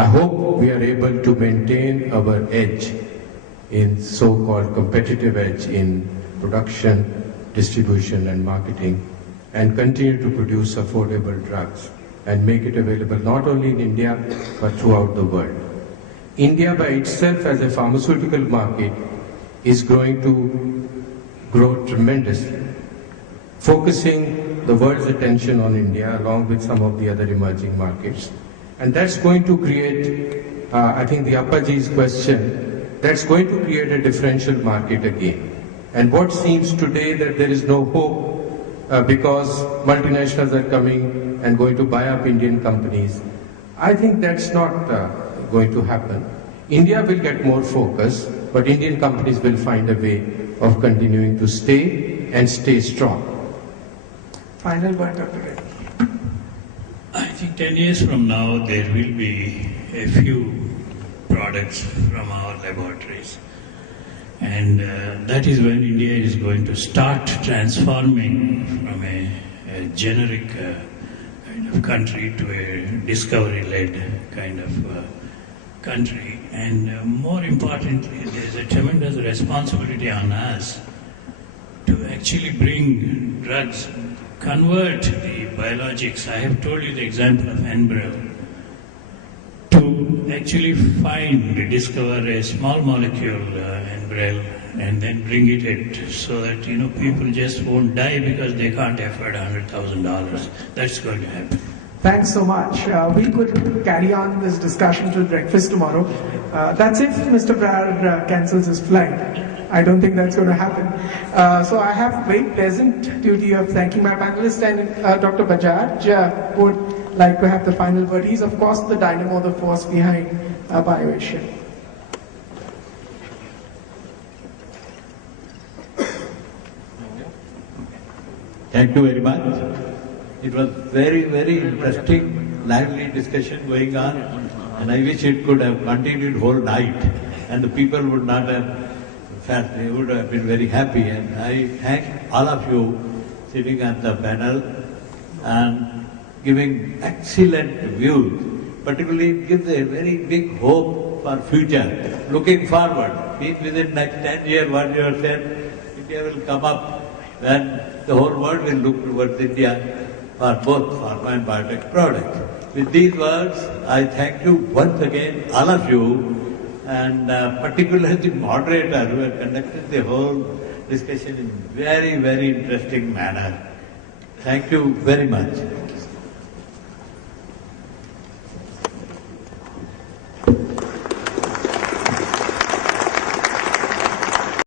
I hope we are able to maintain our edge in so-called competitive edge in production, distribution and marketing, and continue to produce affordable drugs and make it available not only in India but throughout the world. India by itself as a pharmaceutical market is going to grow tremendously, focusing the world's attention on India along with some of the other emerging markets. And that's going to create, I think the Appaji's question, that's going to create a differential market again. And what seems today that there is no hope because multinationals are coming and going to buy up Indian companies, I think that's not going to happen. India will get more focus, but Indian companies will find a way of continuing to stay and stay strong. Final word, Dr. Reddy. I think 10 years from now, there will be a few products from our laboratories. And that is when India is going to start transforming from a generic kind of country to a discovery-led kind of country. And more importantly, there is a tremendous responsibility on us to actually bring drugs, convert the biologics. I have told you the example of Enbrel. To actually discover a small molecule Enbrel and then bring it so that people just won't die because they can't afford $100,000. That's going to happen. Thanks so much. We could carry on this discussion till breakfast tomorrow. That's if Mr. Brar cancels his flight. I don't think that's going to happen. So I have very pleasant duty of thanking my panelists, and Dr. Bajaj would like to have the final word. He's of course the dynamo, the force behind BioAsia. Thank you very much. It was very, very interesting, lively discussion going on, and I wish it could have continued whole night, and the people would not have felt, they would have been very happy. And I thank all of you sitting on the panel and giving excellent views. Particularly, it gives a very big hope for future. Looking forward, within next 10 years, what you have said, India will come up, then the whole world will look towards India for both pharma and biotech products. With these words, I thank you once again, all of you, and particularly the moderator who had conducted the whole discussion in very, very interesting manner. Thank you very much.